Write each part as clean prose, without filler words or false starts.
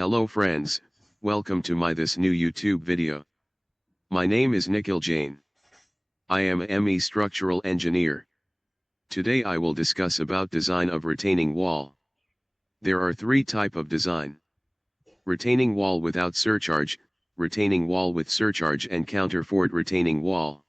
Hello friends, welcome to this new YouTube video. My name is Nikhil Jain. I am a ME structural engineer. Today I will discuss about design of retaining wall. There are three type of design. Retaining wall without surcharge, retaining wall with surcharge and counterfort retaining wall.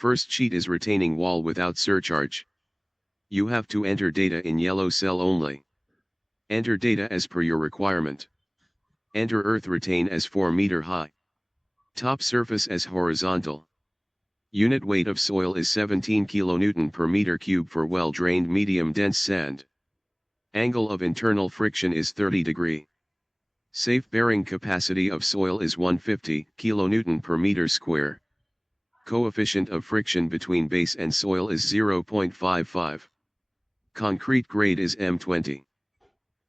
First sheet is retaining wall without surcharge. You have to enter data in yellow cell only. Enter data as per your requirement. Enter earth retain as 4 meter high. Top surface as horizontal. Unit weight of soil is 17 kN per meter cube for well-drained medium dense sand. Angle of internal friction is 30 degree. Safe bearing capacity of soil is 150 kN per meter square. Coefficient of friction between base and soil is 0.55. Concrete grade is M20.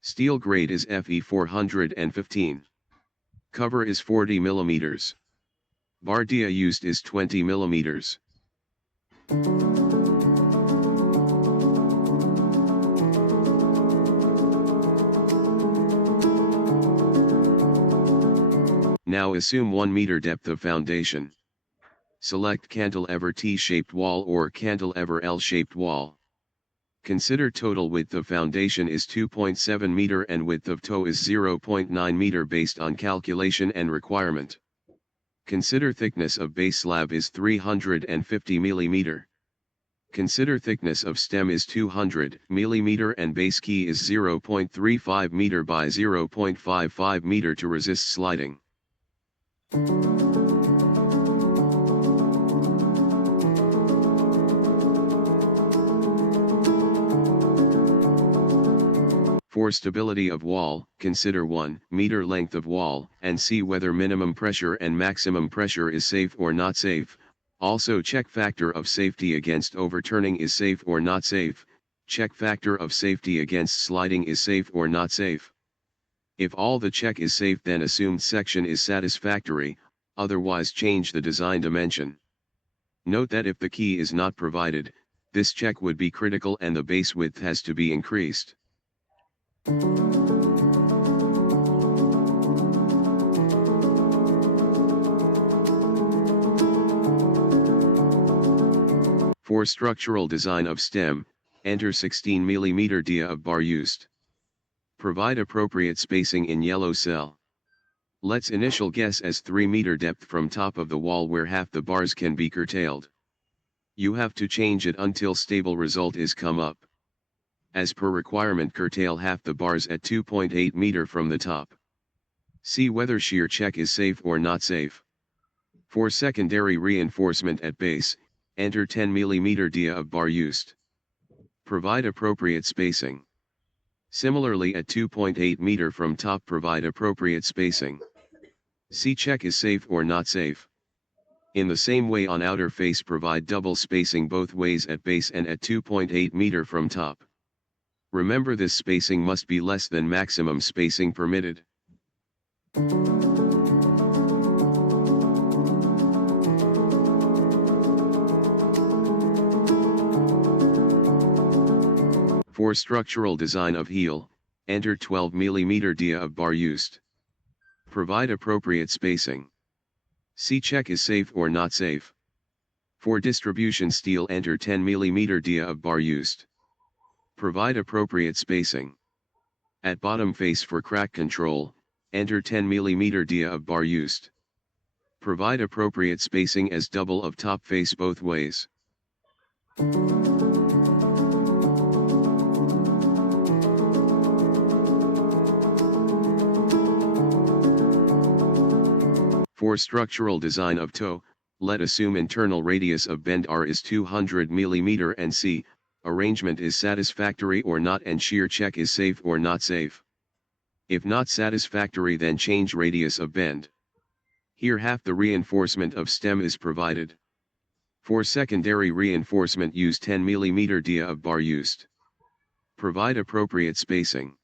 Steel grade is Fe 415. Cover is 40 mm. Bar dia used is 20 mm. Now assume 1 meter depth of foundation. Select cantilever T-shaped wall or cantilever L-shaped wall. Consider total width of foundation is 2.7 meter and width of toe is 0.9 meter based on calculation and requirement. Consider thickness of base slab is 350 mm. Consider thickness of stem is 200 mm and base key is 0.35 meter by 0.55 meter to resist sliding. For stability of wall, consider 1 meter length of wall, and see whether minimum pressure and maximum pressure is safe or not safe. Also check factor of safety against overturning is safe or not safe. Check factor of safety against sliding is safe or not safe. If all the check is safe, then assumed section is satisfactory, otherwise change the design dimension. Note that if the key is not provided, this check would be critical and the base width has to be increased. For structural design of stem, enter 16 mm dia of bar used. Provide appropriate spacing in yellow cell. Let's initial guess as 3 meter depth from top of the wall where half the bars can be curtailed. You have to change it until stable result is come up. As per requirement, curtail half the bars at 2.8 meter from the top. See whether shear check is safe or not safe. For secondary reinforcement at base, enter 10 mm dia of bar used. Provide appropriate spacing. Similarly at 2.8 meter from top, provide appropriate spacing. See check is safe or not safe. In the same way on outer face, provide double spacing both ways at base and at 2.8 meter from top. Remember, this spacing must be less than maximum spacing permitted. For structural design of heel, enter 12 mm dia of bar used. Provide appropriate spacing. See check is safe or not safe. For distribution steel, enter 10 mm dia of bar used. Provide appropriate spacing. At bottom face for crack control, enter 10 mm dia of bar used. Provide appropriate spacing as double of top face both ways. For structural design of toe, let assume internal radius of bend R is 200 mm and see arrangement is satisfactory or not and shear check is safe or not safe. If not satisfactory, then change radius of bend. Here half the reinforcement of stem is provided. For secondary reinforcement, use 10 mm dia of bar used. Provide appropriate spacing.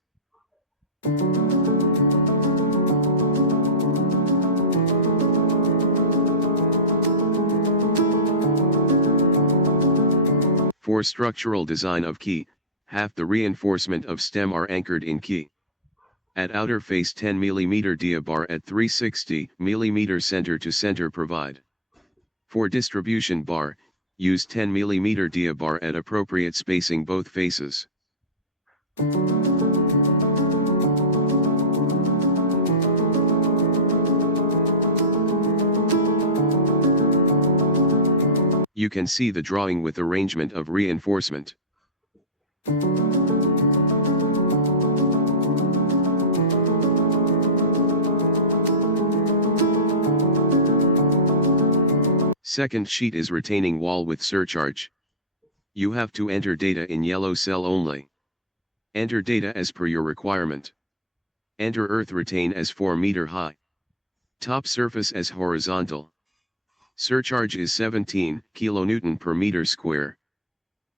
For structural design of key, half the reinforcement of stem are anchored in key. At outer face 10 mm dia bar at 360 mm center to center provide. For distribution bar, use 10 mm dia bar at appropriate spacing both faces. You can see the drawing with arrangement of reinforcement. Second sheet is retaining wall with surcharge. You have to enter data in yellow cell only. Enter data as per your requirement. Enter earth retain as 4 meter high. Top surface as horizontal. Surcharge is 17 kN per meter square.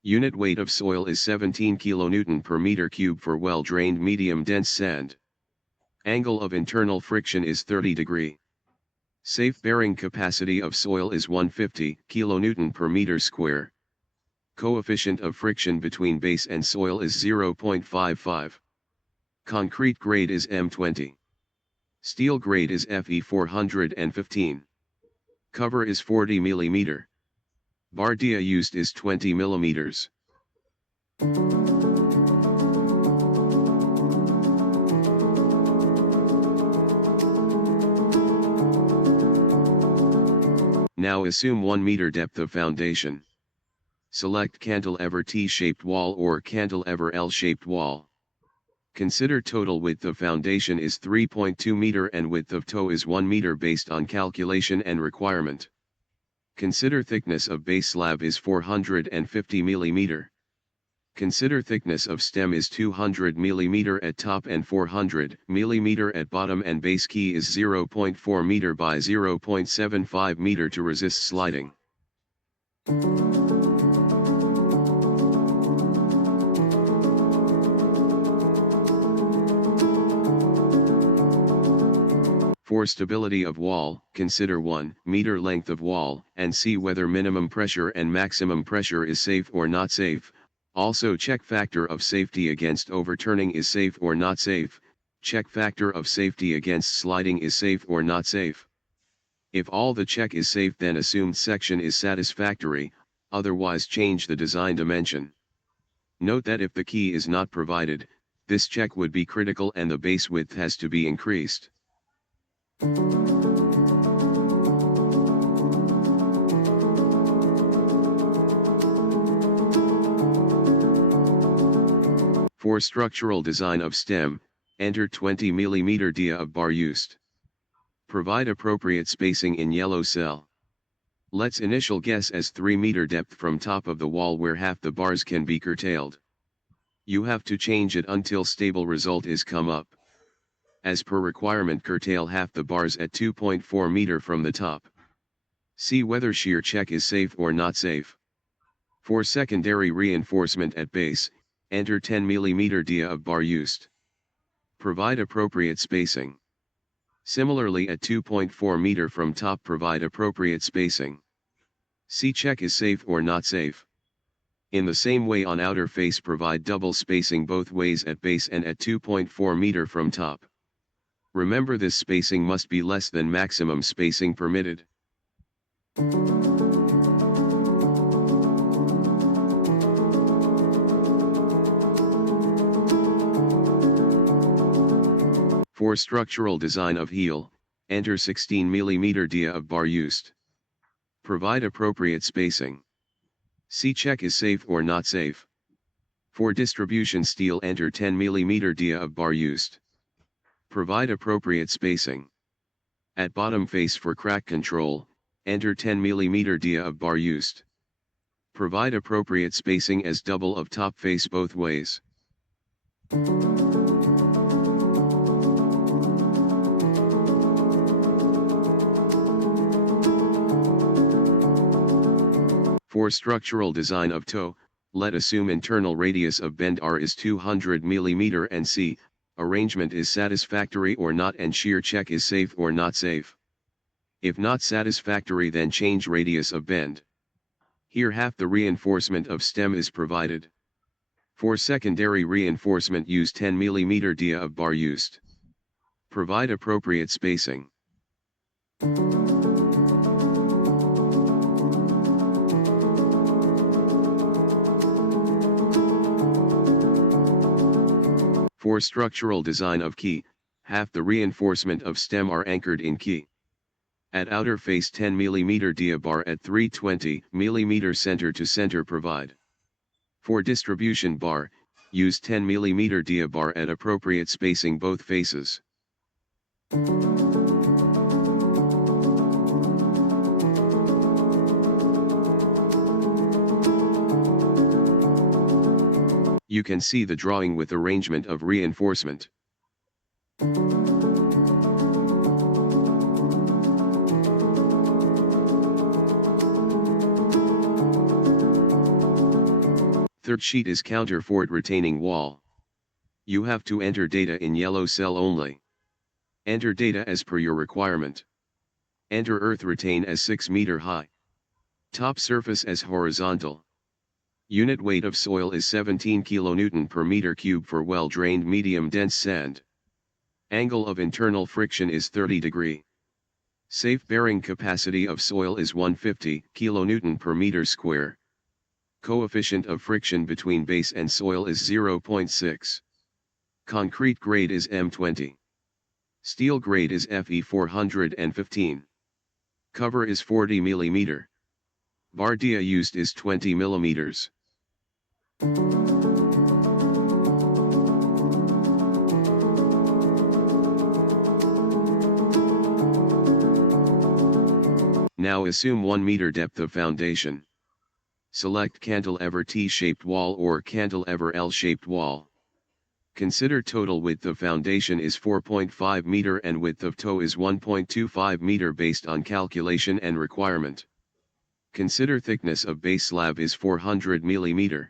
Unit weight of soil is 17 kN per meter cube for well-drained medium dense sand. Angle of internal friction is 30 degree. Safe bearing capacity of soil is 150 kN per meter square. Coefficient of friction between base and soil is 0.55. Concrete grade is M20. Steel grade is Fe 415. Cover is 40 mm. Bar dia used is 20 mm. Now assume 1 meter depth of foundation. Select cantilever T-shaped wall or cantilever L-shaped wall. Consider total width of foundation is 3.2 meter and width of toe is 1 meter based on calculation and requirement. Consider thickness of base slab is 450 mm. Consider thickness of stem is 200 mm at top and 400 mm at bottom and base key is 0.4 meter by 0.75 meter to resist sliding. For stability of wall, consider 1 meter length of wall and see whether minimum pressure and maximum pressure is safe or not safe. Also check factor of safety against overturning is safe or not safe. Check factor of safety against sliding is safe or not safe. If all the check is safe, then assumed section is satisfactory, otherwise change the design dimension. Note that if the key is not provided, this check would be critical and the base width has to be increased. For structural design of stem, enter 20 mm dia of bar used. Provide appropriate spacing in yellow cell. Let's initial guess as 3 meter depth from top of the wall where half the bars can be curtailed. You have to change it until stable result is come up. As per requirement, curtail half the bars at 2.4 meter from the top. See whether shear check is safe or not safe. For secondary reinforcement at base, enter 10 mm dia of bar used. Provide appropriate spacing. Similarly at 2.4 meter from top provide appropriate spacing. See check is safe or not safe. In the same way on outer face provide double spacing both ways at base and at 2.4 meter from top. Remember this spacing must be less than maximum spacing permitted. For structural design of heel, enter 16 mm dia of bar used. Provide appropriate spacing. See check is safe or not safe. For distribution steel enter 10 mm dia of bar used. Provide appropriate spacing. At bottom face for crack control, enter 10 mm dia of bar used. Provide appropriate spacing as double of top face both ways. For structural design of toe, let assume internal radius of bend R is 200 mm and C, arrangement is satisfactory or not and shear check is safe or not safe. If not satisfactory, then change radius of bend. Here half the reinforcement of stem is provided. For secondary reinforcement use 10 mm dia of bar used. Provide appropriate spacing. For structural design of key, half the reinforcement of stem are anchored in key. At outer face 10 mm dia bar at 320 mm center to center provide. For distribution bar, use 10 mm dia bar at appropriate spacing both faces. You can see the drawing with arrangement of reinforcement. Third sheet is counterfort retaining wall. You have to enter data in yellow cell only. Enter data as per your requirement. Enter earth retain as 6 meter high. Top surface as horizontal. Unit weight of soil is 17 kN per meter cube for well-drained medium dense sand. Angle of internal friction is 30 degree. Safe bearing capacity of soil is 150 kN per meter square. Coefficient of friction between base and soil is 0.6. Concrete grade is M20. Steel grade is Fe 415. Cover is 40 mm. Bar dia used is 20 mm. Now assume 1 meter depth of foundation. Select cantilever T-shaped wall or cantilever L-shaped wall. Consider total width of foundation is 4.5 meter and width of toe is 1.25 meter based on calculation and requirement. Consider thickness of base slab is 400 mm.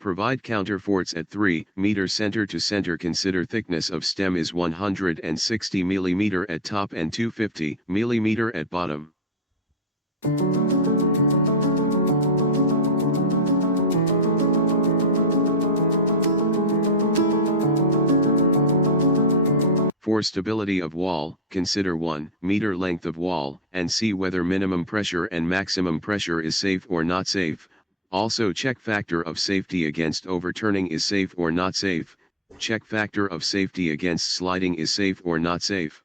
Provide counterforts at 3 meter center to center. Consider thickness of stem is 160 mm at top and 250 mm at bottom. For stability of wall, consider 1 meter length of wall and see whether minimum pressure and maximum pressure is safe or not safe. Also check factor of safety against overturning is safe or not safe. Check factor of safety against sliding is safe or not safe.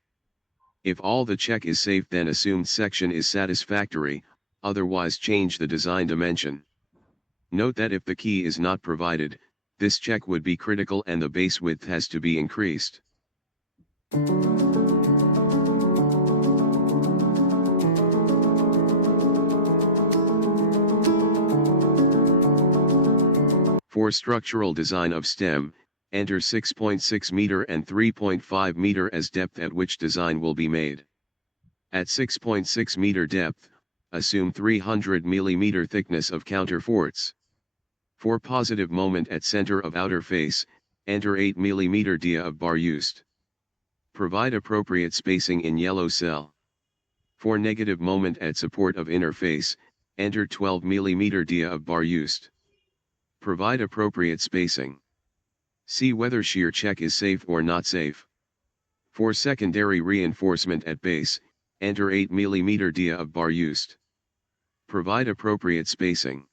If all the check is safe, then assumed section is satisfactory, otherwise change the design dimension. Note that if the key is not provided, this check would be critical and the base width has to be increased. For structural design of stem, enter 6.6 meter and 3.5 meter as depth at which design will be made. At 6.6 meter depth, assume 300 mm thickness of counterforts. For positive moment at center of outer face, enter 8 mm dia of bar used. Provide appropriate spacing in yellow cell. For negative moment at support of inner face, enter 12 mm dia of bar used. Provide appropriate spacing. See whether shear check is safe or not safe. For secondary reinforcement at base, enter 8 mm dia of bar used. Provide appropriate spacing.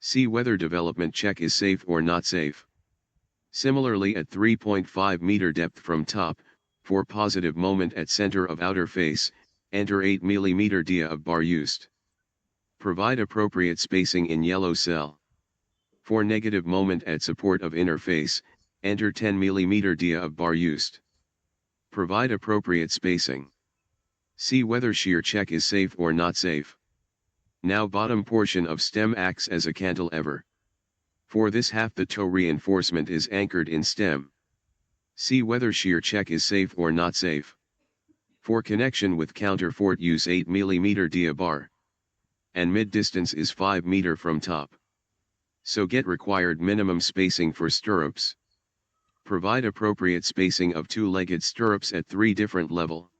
See whether development check is safe or not safe. Similarly at 3.5 meter depth from top, for positive moment at center of outer face, enter 8 mm dia of bar used. Provide appropriate spacing in yellow cell. For negative moment at support of inner face, enter 10 mm dia of bar used. Provide appropriate spacing. See whether shear check is safe or not safe. Now bottom portion of stem acts as a cantilever. For this half the toe reinforcement is anchored in stem. See whether shear check is safe or not safe. For connection with counterfort use 8 mm dia bar. And mid distance is 5 meter from top. So get required minimum spacing for stirrups. Provide appropriate spacing of two-legged stirrups at 3 different level.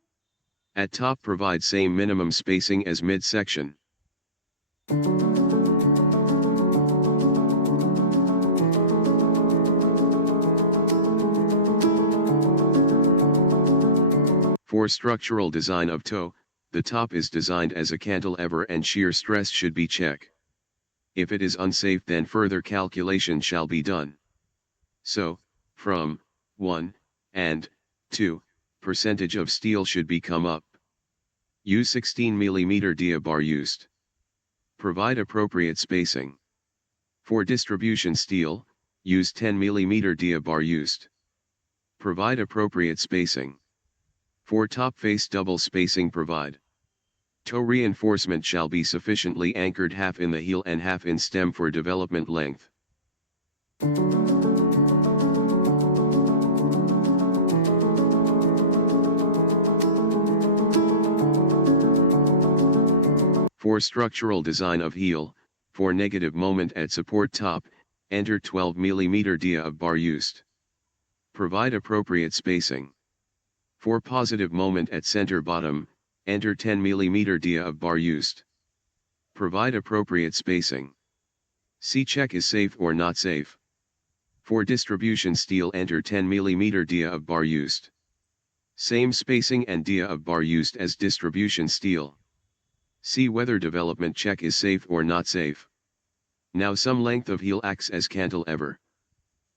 At top provide same minimum spacing as mid section. For structural design of toe, the top is designed as a cantilever and shear stress should be check. If it is unsafe, then further calculation shall be done. So, from 1 and 2 percentage of steel should be come up. Use 16 mm dia bar used. Provide appropriate spacing. For distribution steel, use 10 mm dia bar used. Provide appropriate spacing. For top face double spacing provide. Toe reinforcement shall be sufficiently anchored half in the heel and half in stem for development length. For structural design of heel, for negative moment at support top, enter 12 mm dia of bar used. Provide appropriate spacing. For positive moment at center bottom, enter 10 mm dia of bar used. Provide appropriate spacing. See check is safe or not safe. For distribution steel, enter 10 mm dia of bar used. Same spacing and dia of bar used as distribution steel. See whether development check is safe or not safe. Now some length of heel acts as cantilever.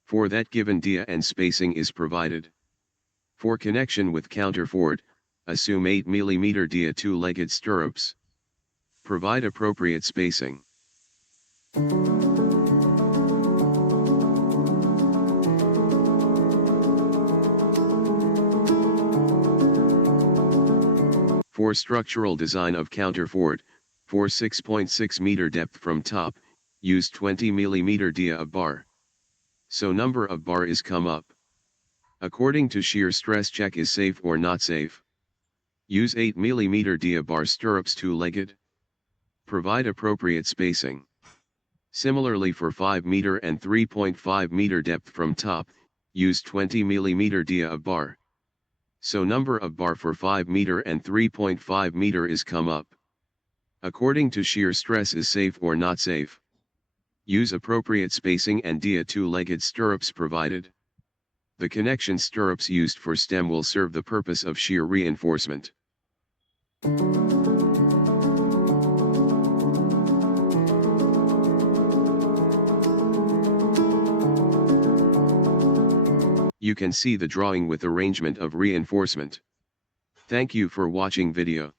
For that given dia and spacing is provided. For connection with counterfort, assume 8 mm dia two-legged stirrups. Provide appropriate spacing. For structural design of counterfort, for 6.6 meter depth from top, use 20 mm dia of bar. So number of bar is come up. According to shear stress check is safe or not safe. Use 8 mm dia bar stirrups two-legged. Provide appropriate spacing. Similarly for 5 meter and 3.5 meter depth from top, use 20 mm dia of bar. So number of bar for 5 meter and 3.5 meter is come up. According to shear stress is safe or not safe. Use appropriate spacing and dia two-legged stirrups provided. The connection stirrups used for stem will serve the purpose of shear reinforcement. You can see the drawing with arrangement of reinforcement. Thank you for watching video.